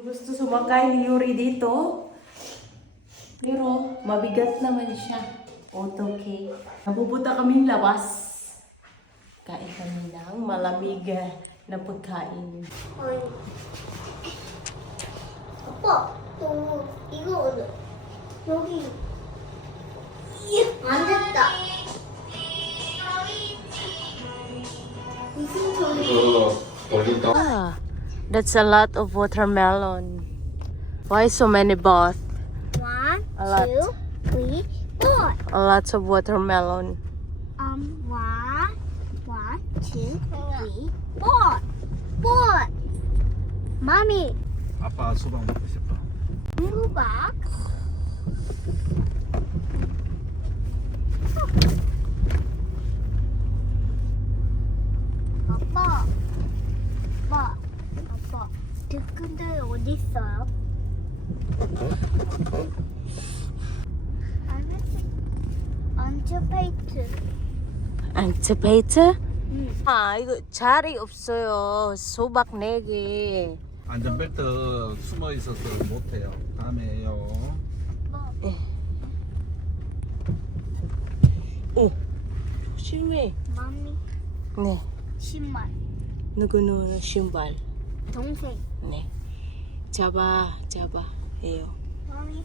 Gusto sumakay ni Yuri dito. Pero mabigat naman siya. Auto cake. Napupunta kaming labas. Kain kami ng malamig na pagkain. 아빠, 너 이거 여기 안 됐다. 무슨 소리? Ah, that's a lot of watermelon. Why so many both? One, A lot. 2, 3, 4. A lots of watermelon. One, 2, 3, 4. 4. Mommy, 아빠 수박 먹고 싶어. 수박. 아빠, 아빠, 근데 어디 있어요? 안티페이트. Anticipator? 응. 아, 이거 자리 없어요. 수박 4개. 안전벨트 숨어 있어서 못해요. 다음에 해요. 오, 조심해. 마미 네, 신발. 누구는 신발. 동생. 네, 잡아 해요. 마미.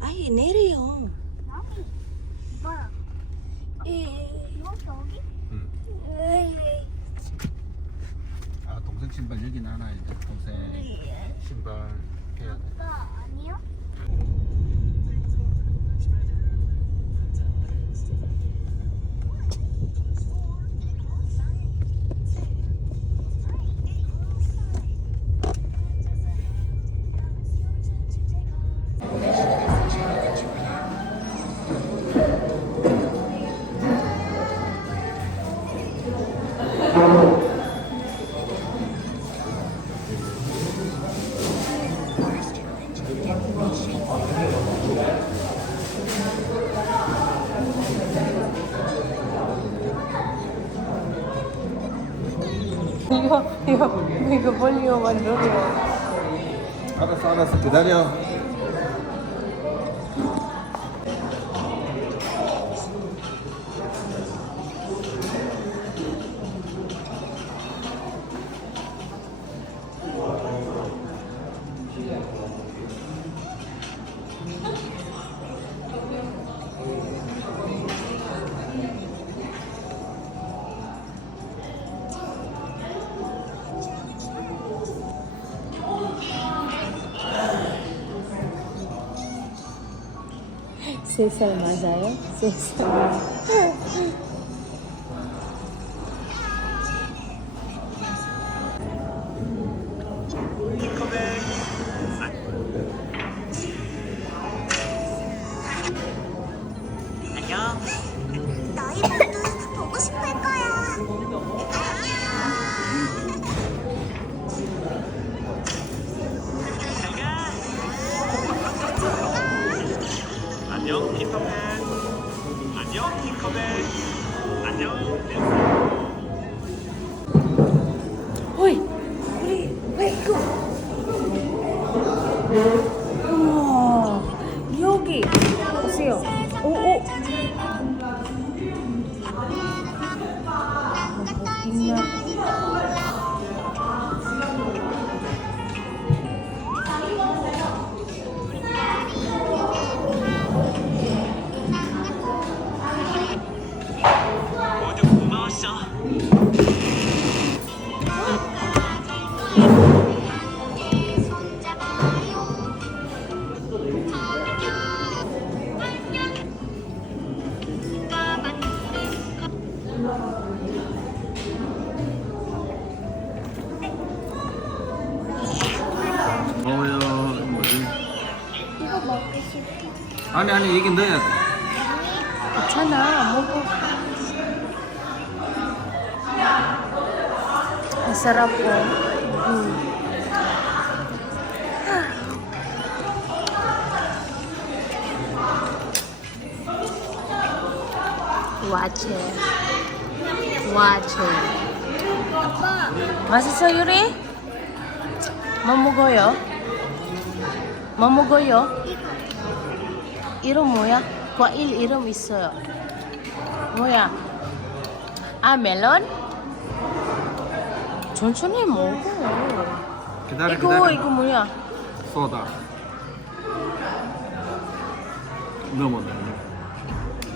아이, 내려요. 마미. 뭐야? 여기? 응. 아 동생 신발 여기 놔놔야 돼. 동생 신발 해야 돼. 아빠 아니요? 이거 볼리오 만들어요. 알았어 기다려. 세 살 맞아요? 3살. 너희 모두 보고 싶을 거야. 안녕 피터팬. 안녕 팅커벨. 안녕. 호이, 이거. 우와, 여기 보세요. 오. 모두 고마웠어. 뭐요? 뭐지? 이거 먹고 싶어. 아니 이게 넣어야 돼. 괜찮아, 먹어. Masarap po. Watch it. 와체. 맛있어, 유리? 뭐 먹어요? 뭐 먹어요? 이름 뭐야? 과일 이름 있어요. 뭐야? 아, 멜론? 천천히 먹어. 기다려 이거 뭐야? 쏘다 넘어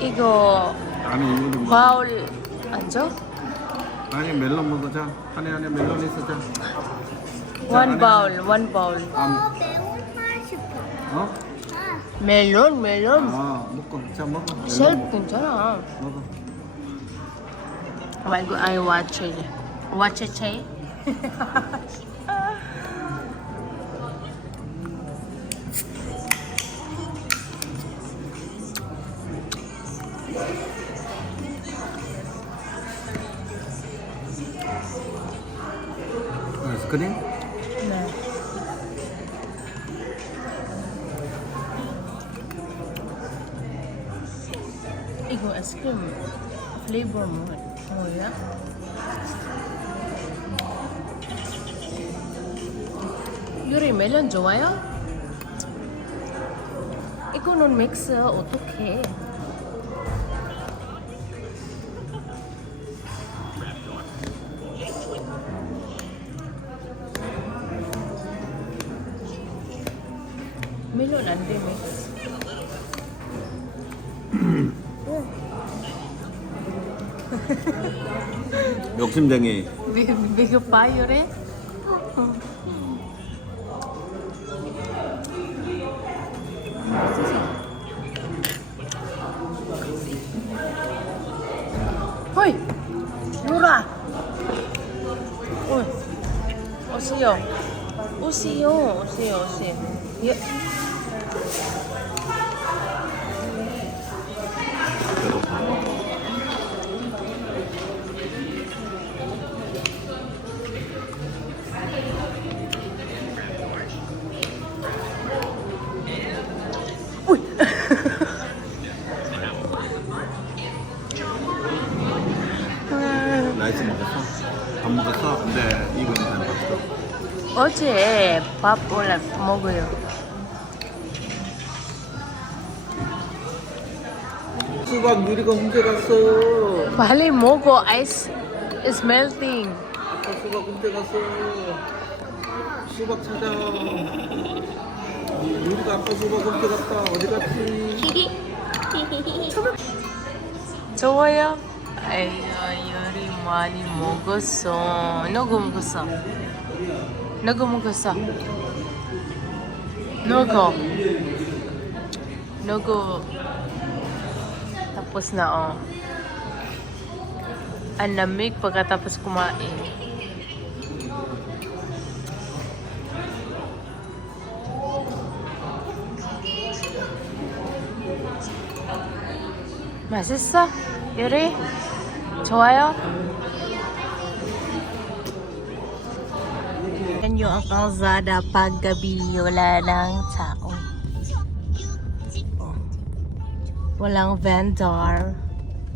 이거 아니 이거 뭐 바울 안 줘? 아니 멜론 먹자 안에 멜론 있어 자 원 바울. 아, 매운맛 싶어. 어? 멜론. 아 먹고 자 먹어 멜론 셀프 먹어. 괜찮아. 먹어 말고 아이 와체체. 아이스크림? 네. 이거 아이스크림 플레이버 뭐야? 유리 멜론 좋아요? 이거는 믹스 어떡해? 멜론 안 돼, 믹스. 욕심쟁이 Bigo pa yun Hoy! Nora! Uy! Usiyo. Yeah. Uy! 라이스 먹었어? 밥 먹었어? 근데 이건 안 먹었어 어제 밥 원래 먹어요. 수박 유리가 혼자 갔어 빨리 먹어. Ice is melting. 아까 수박 혼자 갔어 수박 찾아 유리가 아까 수박 혼자 갔다 어디 갔지? 좋아요? 아이고 유리 많이 먹었어. 누구 먹었어? 누구 tapos na oh. Ang lamig pagkatapos kumain. 맛있어? 유리? 좋아요? Yan yung ang kalsada paggabi, wala ng tao. Walang vendor.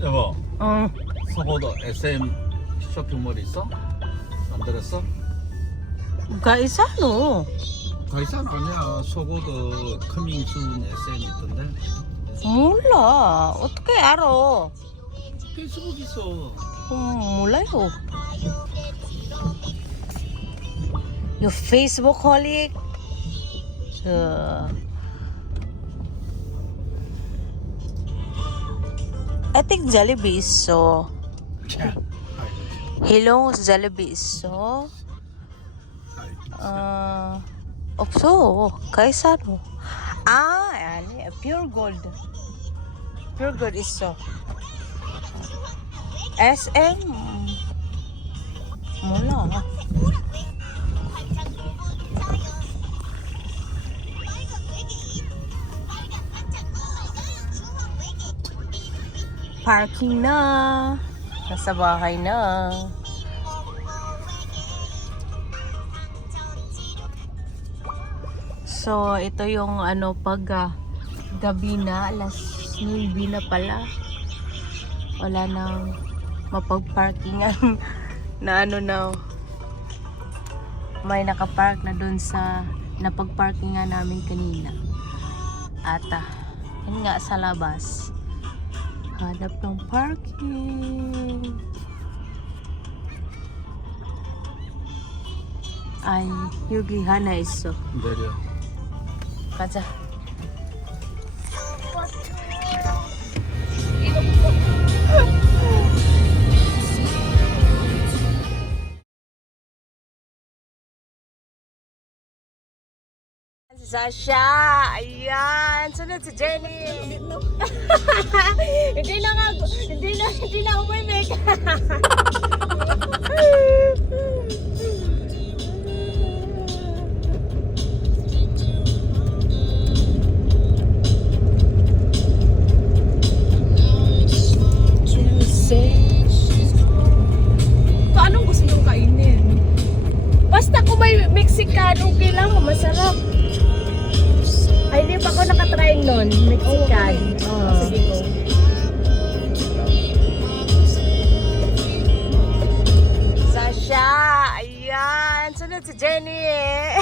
여보 응. 서고도 SM 쇼핑몰 있어? 만들었어? 가이사 no. 가이산 아니야 서고도 커밍순 SM 있던데 몰라. 어떻게 알아? 페이스북 있어 몰라요. Yung Facebook holic. I think Jollibee is so. Hilong Jollibee is so. 없어. 가이사로. 아니. Pure Gold. Pure Gold 있어. SM 몰라. Parking na. Nasa bahay na. So, ito yung pag gabi na, alas 9 na pala. Wala nang mapag-parkingan na ano na may nakapark na doon sa napag-parkingan namin kanina. At yun nga sa labas. Hanap ng parking. Ay, Yugi Hana iso. 내려. 가자. Sasha! Ayan! Sunod si Jenny! Hindi na ako may make. Paano gusto nyo kainin? Basta kung may Mexican, okay lang, masarap. Ay, hindi pa ako nakatry nun. Mexican. Oh. Sige ko. Sasha! Ayan! Sunod si Jenny eh.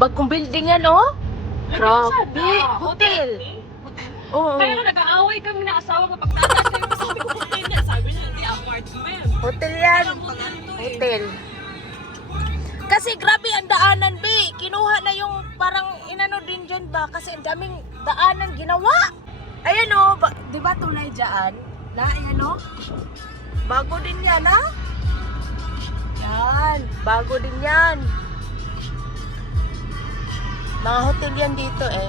Bagong building yan, oh. Grabe. Hotel. Oo. Kaya nag-aaway kami na asawa ko pagtataas kayo. Sabi ko, hotel na. Sabi niya, hindi apartment. Hotel yan. Hotel. Kasi grabe ang daanan, B. Kinuha na yung parang inano din dyan ba? Kasi ang daming daanan ginawa. Ayan, oh. Di ba tulay dyan? Ayan, oh. Bago din yan, ha? Yan. Bago din yan. Mga hotel yan dito eh.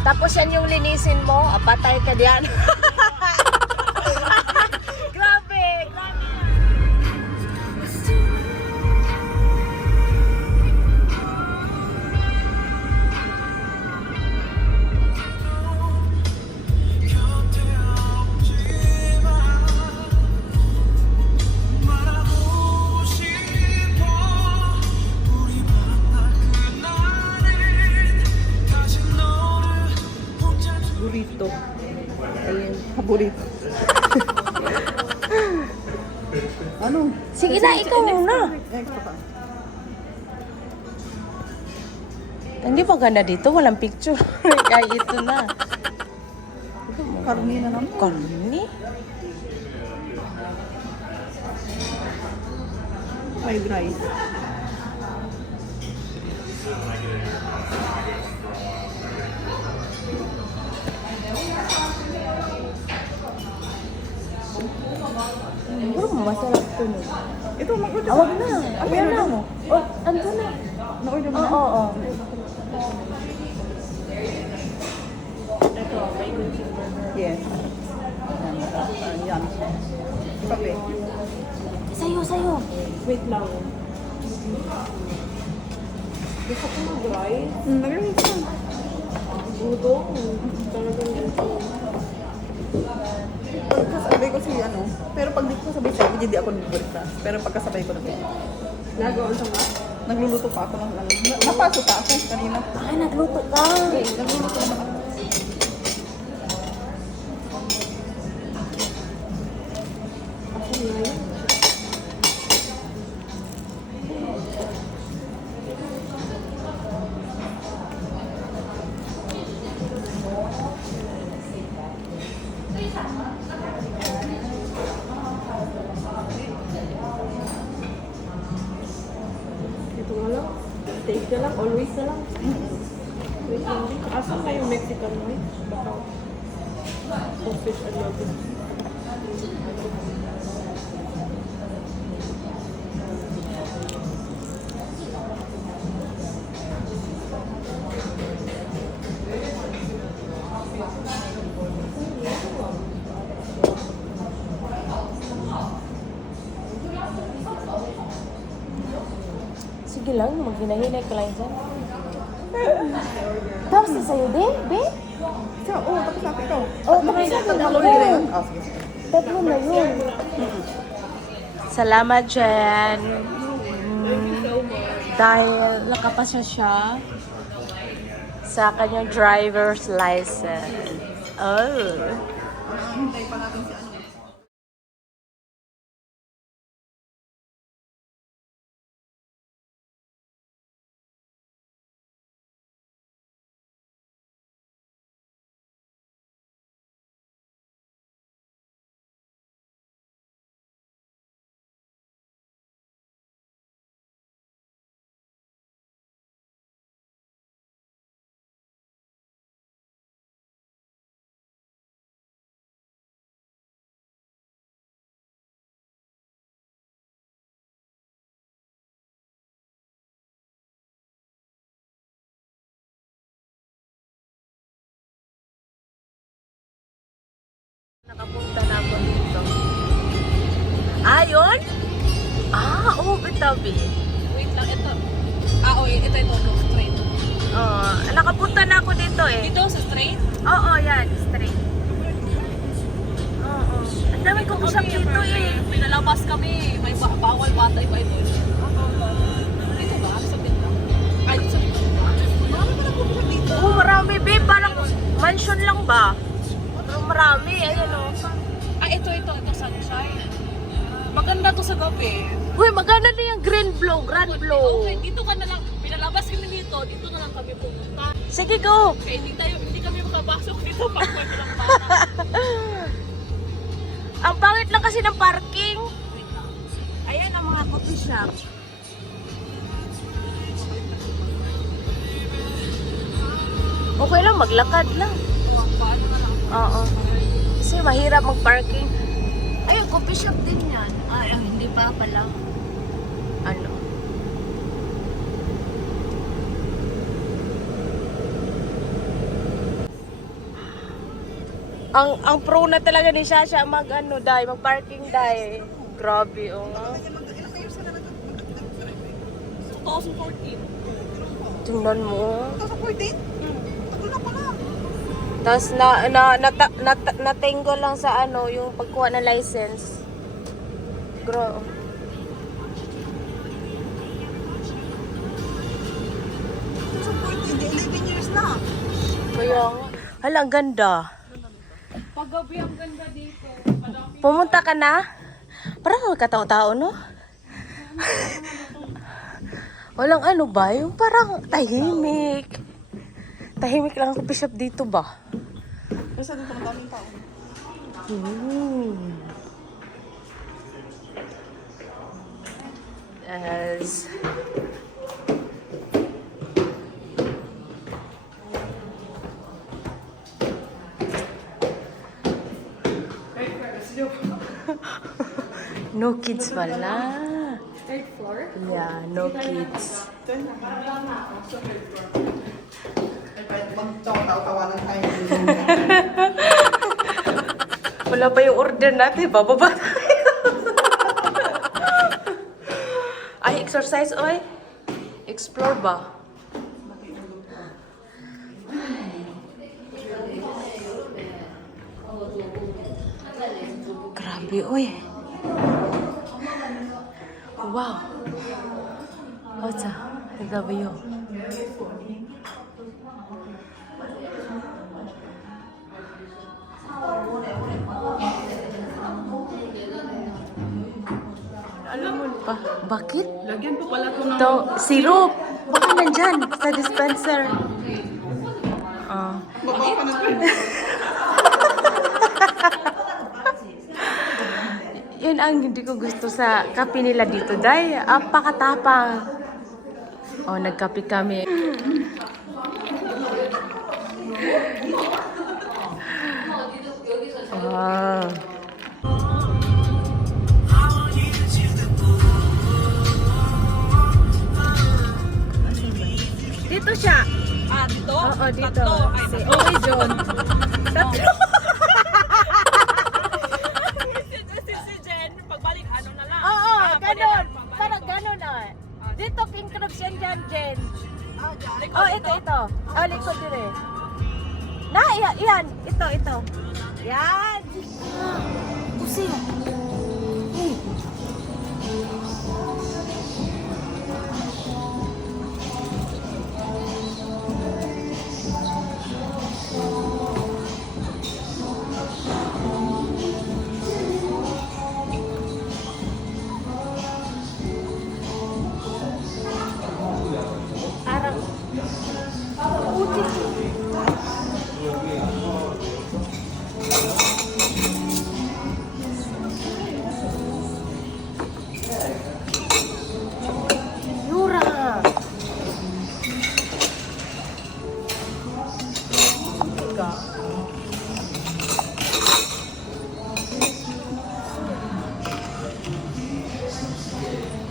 Tapos yan yung linisin mo, patay ka diyan. Grabe, grabe. Burrito. Ayun. Paborito. Ano? Sige na, ikaw muna. Hindi pa ganda dito, walang picture. Kaya ito na. Karni na naman. Karni? Fried rice. Siguro masarap to no. Ito, mag-order. Awag na. Ano Ayan na. mo? Oh, ando na. Na-order mo Oo, na? oo. Ito, bacon cheeseburger. Yes. Yan. Kape. Sayo. Wait lang. Gusto ko mag-rice. Nag-rice ka. Budo. Talagang gusto. Pagkasabay ko si ano, pero pag dito ko sabay siya, hindi ako nag-breakfast. Pero pagkasabay ko na ito. Nagawa sa nga? Nagluluto pa ako ng ano. Napaso pa ako kanina. Ay, nagluto ka. Nagluluto naman ako. Ako na yun. Ito nga lang. Steak na lang. Always na lang. Wait lang din. Asan na yung Mexican mo? Baka fish and nuggets. Sige lang, maghinahinay ka lang dyan. Tapos na sa'yo din, be? Tapos na ito. Oh, tapos na ako. Tatlo na yun. Salamat, Jen. Dahil nakapasa siya sa kanyang driver's license. Oh. Nakapunta na ako dito. Yun? Oo, bitabi. Wait lang, ito. Ito, straight. Nakapunta na ako dito eh. Dito sa straight? Oo, yan, straight. Oo. Ang dami kong shop dito eh. Pinalabas kami. May bawal batay pa ito. Dito ba? Sa bintang? Ay, sa bintang ba? Marami pa na po siya dito. Oo, marami babe. Parang mansion lang ba? Pero marami, ayan o. Ito, sunshine. Maganda to sa gabi. Uy, maganda na yung green blow, grand blow. Okay, dito ka na lang. Pinalabas kami dito na lang kami pumunta. Sige, go! Kaya hindi kami makapasok dito pag may lang bata. Ang pangit lang kasi ng parking. Ayan ang mga coffee shop. Okay lang, maglakad lang. Paano na lang? Oo. Kasi mahirap mag-parking. Ayun, coffee shop din yan. Hindi pa pala. Ano? Ang pro na talaga ni Shasha mag-parking dai. Grabe, oh. 2014. Tingnan mo. 2014? Tagal na pala. Tapos natengo lang sa yung pagkuha ng license. Bro. Hindi, 11 years na. Kaya nga. Hala, ang ganda. Paggabi ang ganda dito. Pumunta ka na? Parang katao-tao, no? Walang ba? Yung parang tahimik. Tahimik lang ang coffee shop dito ba? Kasi dito ang daming tao. Yes. No kids pala. Third floor? Yeah, no kids. Magtawa-tawanan tayo. Wala pa yung order natin. Bababa tayo. Ay, exercise, oy. Explore ba? Grabe, oy. Wow. What's up? W. Alam mo pa, bakit? Lagyan po pala ito ng... Ito, syrup. Baka nandyan sa dispenser. Baba ka na ito. Yun ang hindi ko gusto sa kape nila dito. Dahil, pakatapang. Nagkape kami. Dito siya. Dito? Oo, dito. Tatlo. Ay, Si Owe John. Tatlo. Si Jen, pagbalik, ano na lang. Oo, pwede ganon. na, pagbalik Parang ko. ganon na. Dito, King Crab Selfs yan dyan, Jen. Oh, ito. Oh, likod din eh. Na, yan. Ito. Yan. Pusi. Parang utik. Yura. Tiga.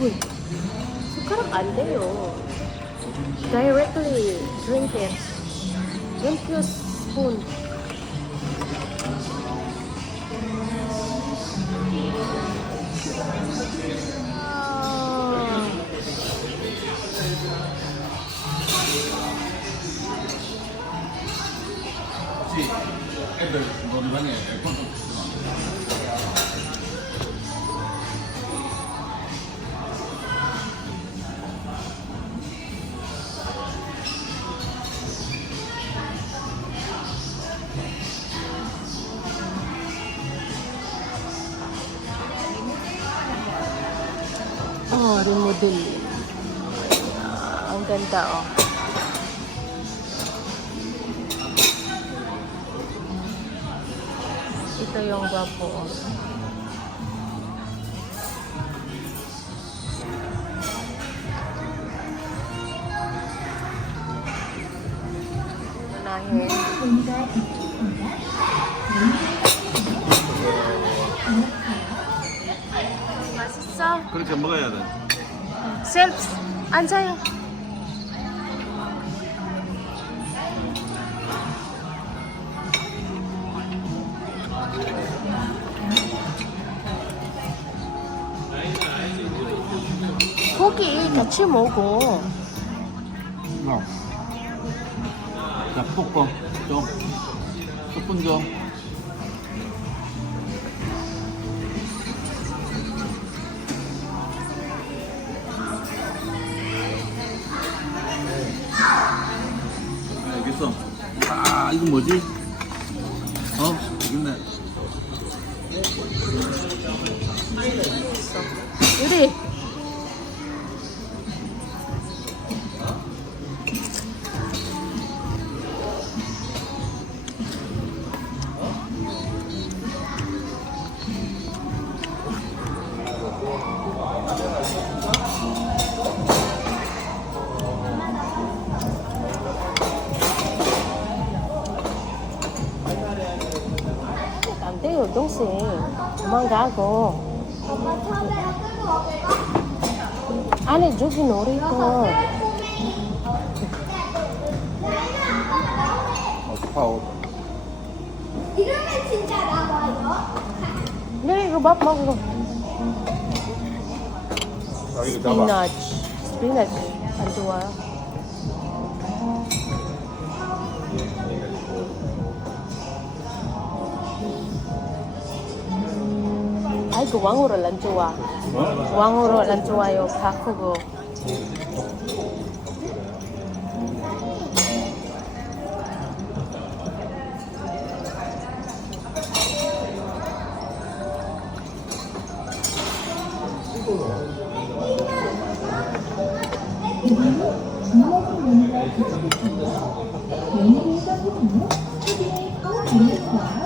Uy, sekarang ada yo. Directly drink it. Drink your spoon. 혹시 애들 노래방에 에어컨도 있어? Oh, remodel. Ang ganda, oh. Ito yung gwapo, oh. Unahin. 맛있어? 그렇게 먹어야 돼. 셀프 앉아요. 고기 같이 먹어. 자, 볶어 좀. 스푼 좀. 알겠어. 아, 이거 뭐지? 여기 있네. 유리. 안 돼요, 동생. 도망가고. 안에 저기 놀이터. 파워. 이러면 진짜 나와요? 네, 이거 밥 먹어. 아, 이거 잡아. 스피나치. 안 좋아요. 아이고, 왕호를 안 좋아. 왕호를 안 좋아요. 다 크고. 연예인 서비스는 TV의 파워 인력과